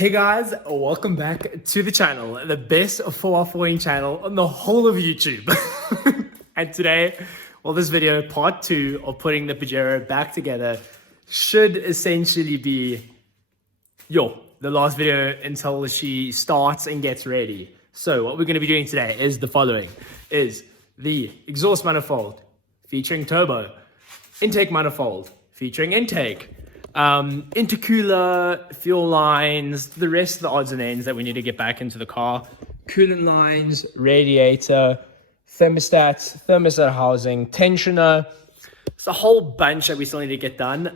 Hey guys, welcome back to the channel, the best 4x4ing channel on the whole of YouTube. And today, well, this video, part 2 of putting the Pajero back together, should essentially be, the last video until she starts and gets ready. So what we're going to be doing today is the following, is the exhaust manifold featuring turbo, intake manifold featuring intake, intercooler, fuel lines, the rest of the odds and ends that we need to get back into the car, coolant lines, radiator, thermostat housing, tensioner. It's a whole bunch that we still need to get done.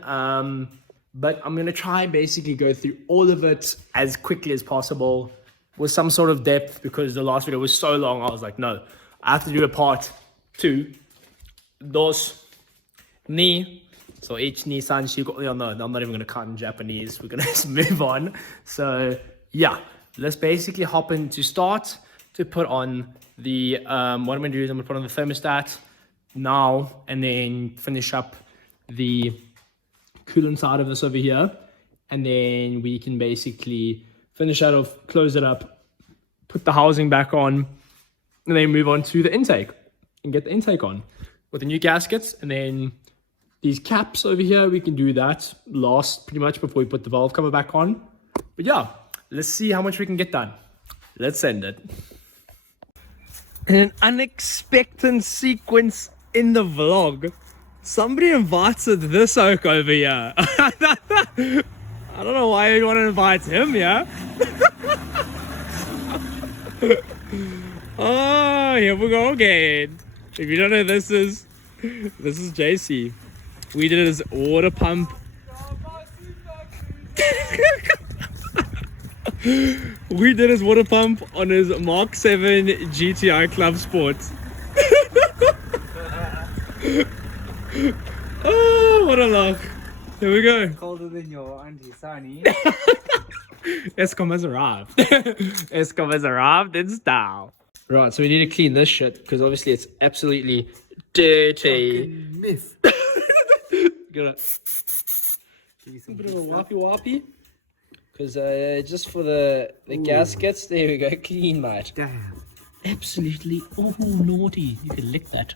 But I'm going to try and basically go through all of it as quickly as possible with some sort of depth, because the last video was so long. I was like, no, I have to do a part 2. Dos, ni. So each Nissan, no, I'm not even going to cut in Japanese. We're going to just move on. So yeah, let's basically hop in to start to put on the, what I'm going to do is I'm going to put on the thermostat now and then finish up the coolant side of this over here. And then we can basically finish that off, close it up, put the housing back on, and then move on to the intake and get the intake on with the new gaskets. And then these caps over here, we can do that last pretty much before we put the valve cover back on. But yeah, let's see how much we can get done. Let's send it. An unexpected sequence in the vlog. Somebody invited this oak over here. I don't know why you want to invite him, yeah? Oh, here we go again. If you don't know, this is JC. We did his water pump. We did his water pump on his Mark 7 GTI Club Sport. Oh, what a laugh. Here we go. Colder than your auntie Sunny. Escom has arrived. Escom has arrived in style. Right, so we need to clean this shit because obviously it's absolutely dirty. Fucking myth. Gonna a bit of a whoppy because just for the gaskets, there we go, clean, mate. Damn. Absolutely, naughty. You can lick that.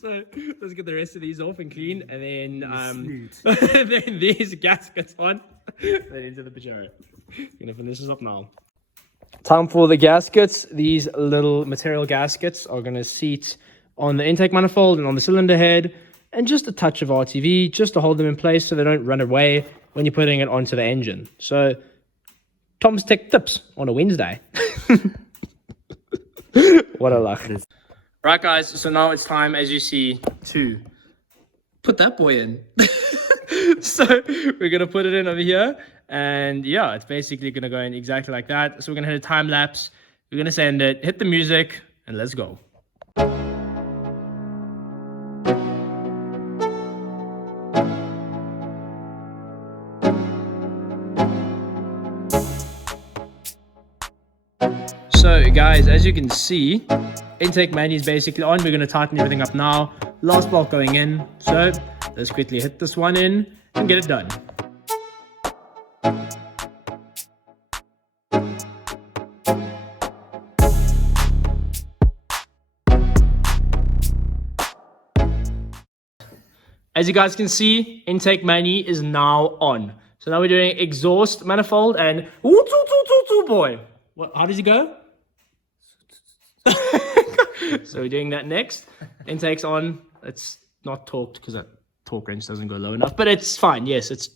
So let's get the rest of these off and clean, and then then these gaskets on, then into the Pajero. Gonna finish this up now. Time for the gaskets. These little material gaskets are gonna seat on the intake manifold and on the cylinder head, and just a touch of RTV just to hold them in place so they don't run away when you're putting it onto the engine. So Tom's Tech Tips on a Wednesday. What a luck. Right guys, so now it's time, as you see, to put that boy in. So we're gonna put it in over here, and yeah, it's basically gonna go in exactly like that. So we're gonna hit a time lapse, we're gonna send it, hit the music, and let's go. So guys, as you can see, intake mani is basically on. We're going to tighten everything up now. Last block going in. So let's quickly hit this one in and get it done. As you guys can see, intake mani is now on. So now we're doing exhaust manifold and boy. What? How does he go? So we're doing that next. Intake's on. It's not torqued because that torque wrench doesn't go low enough, but it's fine. Yes, it's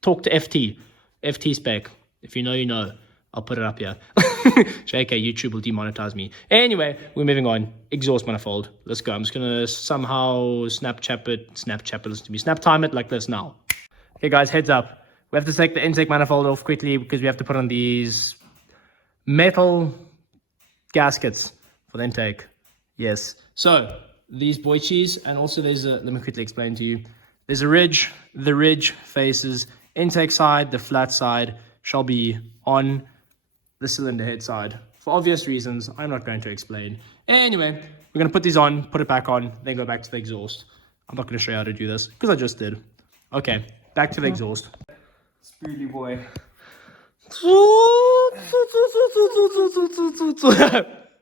torqued to FT spec. If you know, you know. I'll put it up here. JK, YouTube will demonetize me. Anyway, we're moving on. Exhaust manifold. Let's go. I'm just gonna somehow snap time it like this now. Okay guys, heads up. We have to take the intake manifold off quickly because we have to put on these metal gaskets for the intake. Yes. So these boy cheese, and also there's a, let me quickly explain to you. There's a ridge. The ridge faces intake side. The flat side shall be on the cylinder head side. For obvious reasons, I'm not going to explain. Anyway, we're going to put these on, put it back on, then go back to the exhaust. I'm not going to show you how to do this because I just did. Okay, back to the exhaust. Spoolie boy.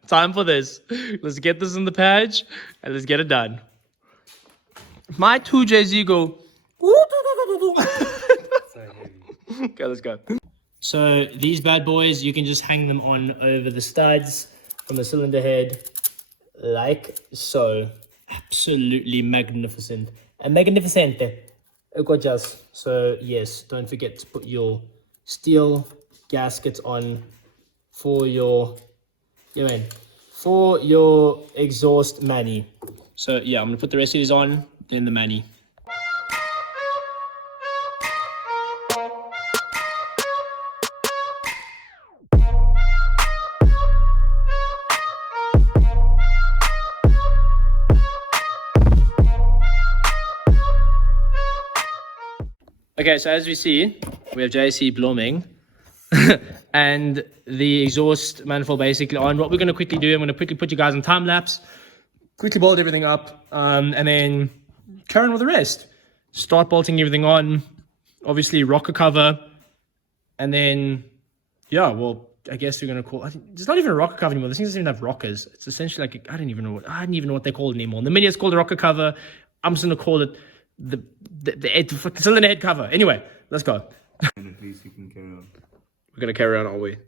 Time for this. Let's get this in the patch and let's get it done. My 2JZ go. So heavy. Okay, let's go. So these bad boys, you can just hang them on over the studs from the cylinder head, like so. Absolutely magnificent. And magnificente. Gorgeous. So yes, don't forget to put your steel gaskets on for your, for your exhaust mani. So yeah, I'm gonna put the rest of these on, then the mani. Okay, so as we see, we have JC blooming and the exhaust manifold basically on. What we're going to quickly do, I'm going to quickly put you guys on time lapse, quickly bolt everything up, and then carry on with the rest. Start bolting everything on, obviously rocker cover, and then, yeah, well, I guess we're going to call, it's not even a rocker cover anymore. This thing doesn't even have rockers. It's essentially like, I don't even know what they're called anymore. The Mini is called a rocker cover. I'm just going to call it the cylinder head cover. Anyway, let's go. And at least you can carry on. We're gonna carry on, aren't we?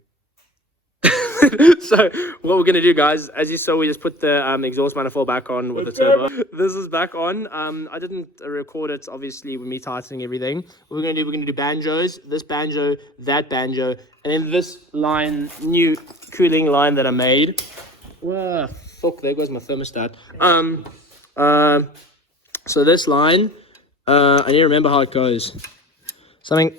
So what we're gonna do, guys, as you saw, we just put the exhaust manifold back on with the turbo. This is back on. I didn't record it, obviously, with me tightening everything. What we're gonna do banjos, this banjo, that banjo, and then this line, new cooling line that I made. Whoa, fuck, there goes my thermostat. So this line, I need to remember how it goes. Something,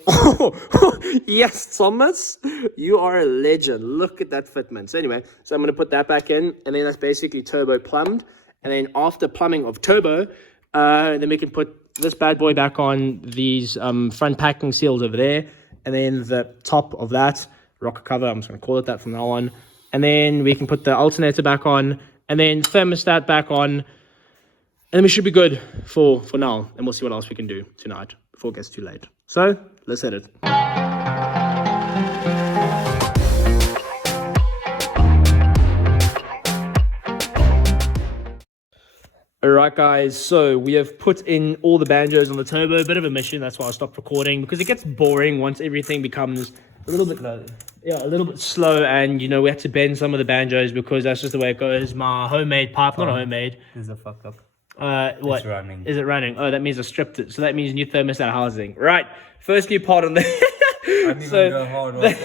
yes, Thomas, you are a legend. Look at that fitment. So anyway, so I'm going to put that back in, and then that's basically turbo plumbed. And then after plumbing of turbo, then we can put this bad boy back on these front packing seals over there. And then the top of that, rocker cover, I'm just going to call it that from now on. And then we can put the alternator back on, and then thermostat back on. And we should be good for now. And we'll see what else we can do tonight before it gets too late. So, let's hit it. Alright guys, so we have put in all the banjos on the turbo. A bit of a mission, that's why I stopped recording. Because it gets boring once everything becomes a little bit slow. And, we had to bend some of the banjos because that's just the way it goes. My homemade pipe, not a homemade. This is a fucked up. What? It's running. Is it running? Oh, that means I stripped it. So that means new thermostat housing. Right. First new part on the... I didn't even go hard on it.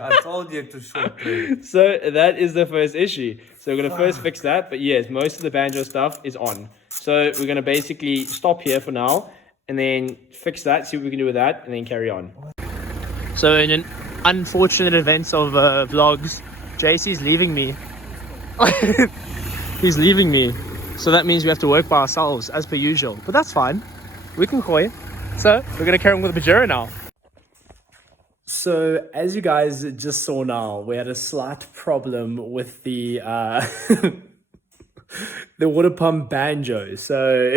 I told you to short play. So that is the first issue. So we're going to first fix that. But yes, most of the banjo stuff is on. So we're going to basically stop here for now. And then fix that, see what we can do with that. And then carry on. So in an unfortunate event of vlogs, JC's leaving me. He's leaving me. So that means we have to work by ourselves, as per usual. But that's fine. We can call it. So, we're going to carry on with the Pajero now. So, as you guys just saw now, we had a slight problem with the the water pump banjo. So,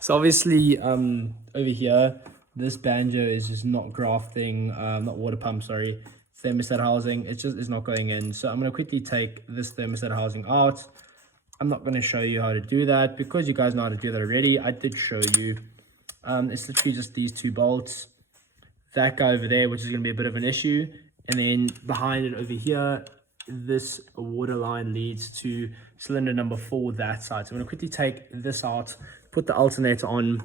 so obviously, over here, this banjo is just not grafting, not water pump, sorry, thermostat housing. It just is not going in. So, I'm going to quickly take this thermostat housing out. I'm not going to show you how to do that because you guys know how to do that already. I did show you. It's literally just these two bolts. That guy over there, which is going to be a bit of an issue. And then behind it over here, this water line leads to cylinder number 4, that side. So I'm going to quickly take this out, put the alternator on,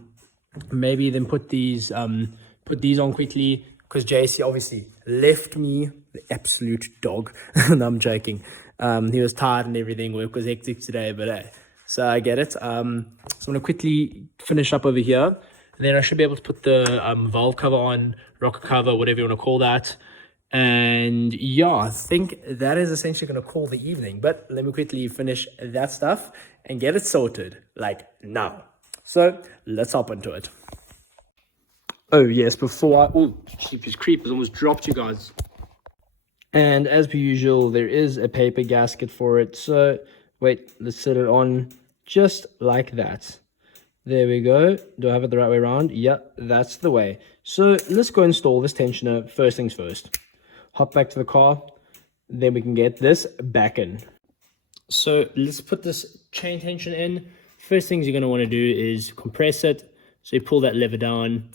maybe then put these on quickly because JC obviously left me, the absolute dog. No, I'm joking. He was tired and everything. Work was hectic today, but so I get it. So I'm gonna quickly finish up over here, and then I should be able to put the valve cover on, rocker cover, whatever you want to call that. And yeah, I think that is essentially gonna call the evening. But let me quickly finish that stuff and get it sorted, like now. So let's hop into it. Oh yes, before Sheepy's Creepers almost dropped you guys. And as per usual, there is a paper gasket for it. So wait, let's set it on just like that. There we go. Do I have it the right way around? Yeah, that's the way. So let's go install this tensioner first things first. Hop back to the car, then we can get this back in. So let's put this chain tension in. First things you're going to want to do is compress it. So you pull that lever down,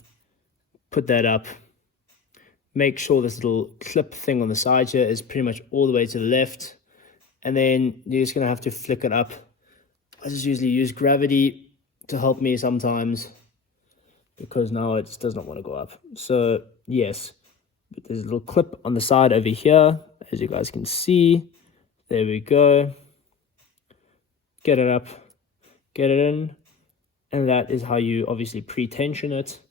put that up. Make sure this little clip thing on the side here is pretty much all the way to the left. And then you're just going to have to flick it up. I just usually use gravity to help me sometimes, because now it just does not want to go up. So yes, but there's a little clip on the side over here, as you guys can see. There we go. Get it up, get it in, and that is how you obviously pre-tension it.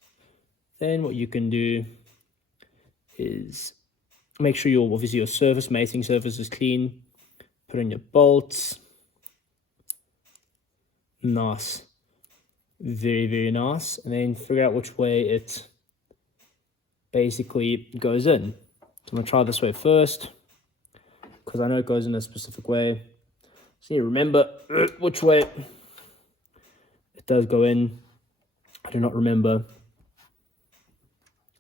Then what you can do is make sure your surface, mating surface is clean. Put in your bolts. Nice. Very, very nice. And then figure out which way it basically goes in. So I'm going to try this way first, because I know it goes in a specific way. So you remember which way it does go in. I do not remember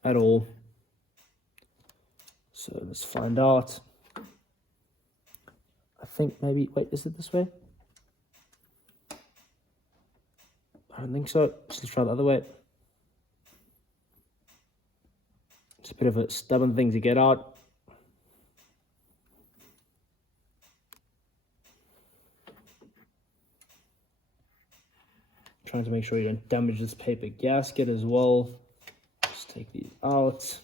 at all. So let's find out. I think maybe, wait, is it this way? I don't think so. So let's try the other way. It's a bit of a stubborn thing to get out. Trying to make sure you don't damage this paper gasket as well. Just take these out.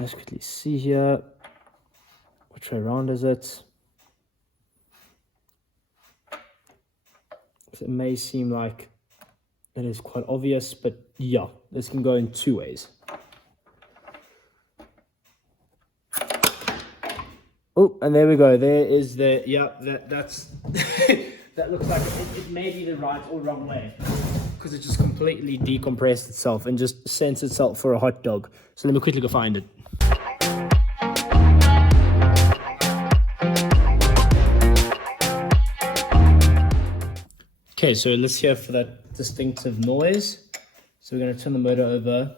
Let's quickly see here. Which way around is it? It may seem like it is quite obvious, but yeah, this can go in two ways. Oh, and there we go. There is the, yeah, that's, that looks like it may be the right or wrong way, because it just completely decompressed itself and just sent itself for a hot dog. So let me quickly go find it. Okay, so let's hear for that distinctive noise. So we're going to turn the motor over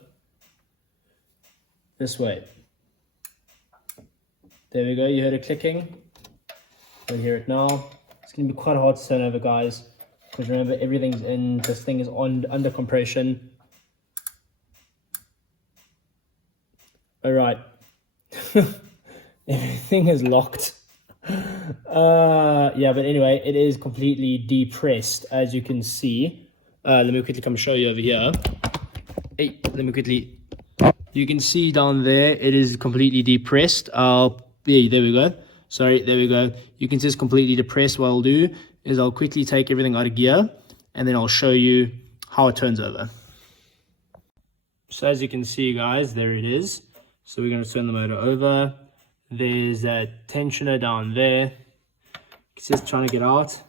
this way. There we go, you heard it clicking. You'll hear it now. It's going to be quite hard to turn over, guys, because remember, everything's in, this thing is under compression. All right. Everything is locked. Yeah, but anyway, it is completely depressed, as you can see. Let me quickly come show you over here. Hey, let me quickly, you can see down there, it is completely depressed. Yeah, there we go. Sorry, there we go. You can see it's completely depressed. What I'll do is I'll quickly take everything out of gear, and then I'll show you how it turns over. So as you can see, guys, there it is. So we're going to turn the motor over. There's a tensioner down there. It's just trying to get out.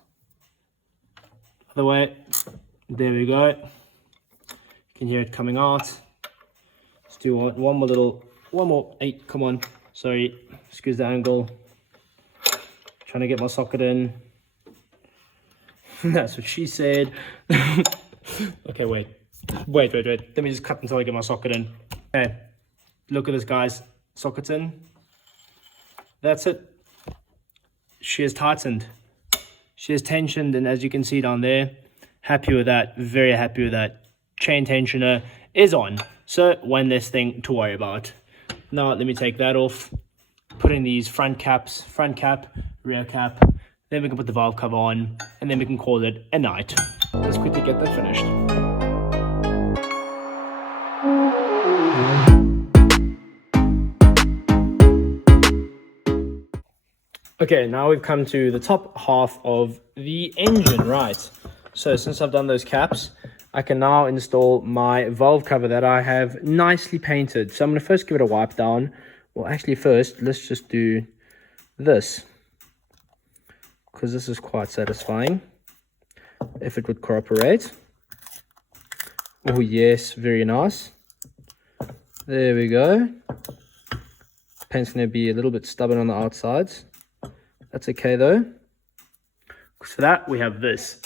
Other way. There we go. You can hear it coming out. Let's do one more. Hey, come on. Sorry, excuse the angle. Trying to get my socket in. That's what she said. Okay, wait. Let me just cut until I get my socket in. Okay, look at this, guys. Socket's in. That's it. She is tightened. She is tensioned, and as you can see down there, happy with that. Very happy with that. Chain tensioner is on. So one less thing to worry about. Now let me take that off. Put in these front caps, front cap, rear cap. Then we can put the valve cover on, and then we can call it a night. Let's quickly get that finished. Okay, now we've come to the top half of the engine, right? So since I've done those caps, I can now install my valve cover that I have nicely painted. So I'm going to first give it a wipe down. Well, actually first, let's just do this, because this is quite satisfying, if it would cooperate. Oh yes, very nice. There we go. Paint's going to be a little bit stubborn on the outsides. That's okay though. For that, we have this.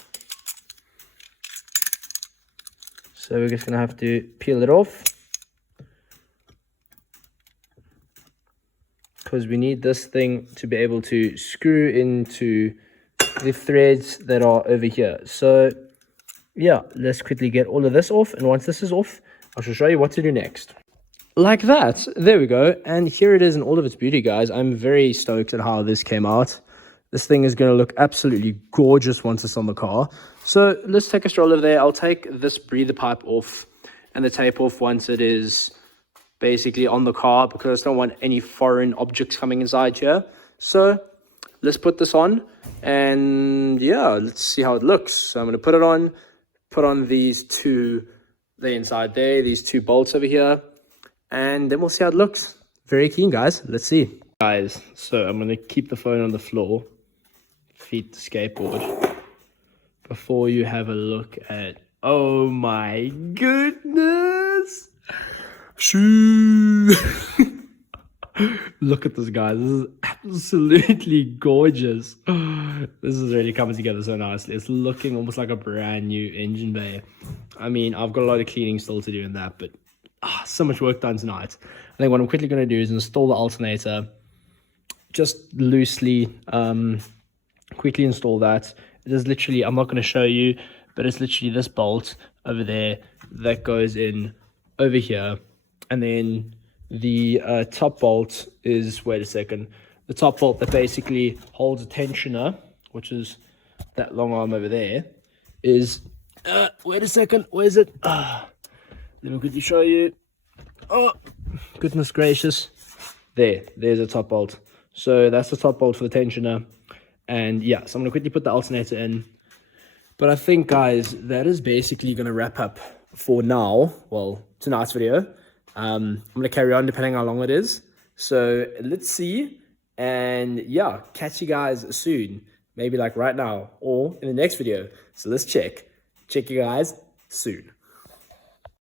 So we're just gonna have to peel it off, because we need this thing to be able to screw into the threads that are over here. So yeah, let's quickly get all of this off, and once this is off, I shall show you what to do next. Like that, there we go, and here it is in all of its beauty, guys. I'm very stoked at how this came out. This thing is going to look absolutely gorgeous once it's on the car. So let's take a stroll over there. I'll take this breather pipe off and the tape off once it is basically on the car, because I don't want any foreign objects coming inside here. So let's put this on, and yeah, let's see how it looks. So I'm going to put it on, put on these two, they're inside there, these two bolts over here, and then we'll see how it looks. Very keen, guys. Let's see. Guys, so I'm going to keep the phone on the floor, feet the skateboard, before you have a look at, oh my goodness. Shoo. Look at this, guys. This is absolutely gorgeous. This is really coming together so nicely. It's looking almost like a brand new engine bay. I mean, I've got a lot of cleaning still to do in that, but so much work done tonight. I think what I'm quickly going to do is install the alternator, just loosely, quickly install that. It is literally, I'm not going to show you, but it's literally this bolt over there that goes in over here, and then the top bolt is, wait a second, the top bolt that basically holds a tensioner, which is that long arm over there, is, wait a second, where is it? Let me quickly show you. Oh, goodness gracious. There's a top bolt. So that's the top bolt for the tensioner. And yeah, so I'm going to quickly put the alternator in. But I think, guys, that is basically going to wrap up for now. Well, tonight's video. I'm going to carry on depending how long it is. So let's see. And yeah, catch you guys soon. Maybe like right now or in the next video. So let's check. Check you guys soon.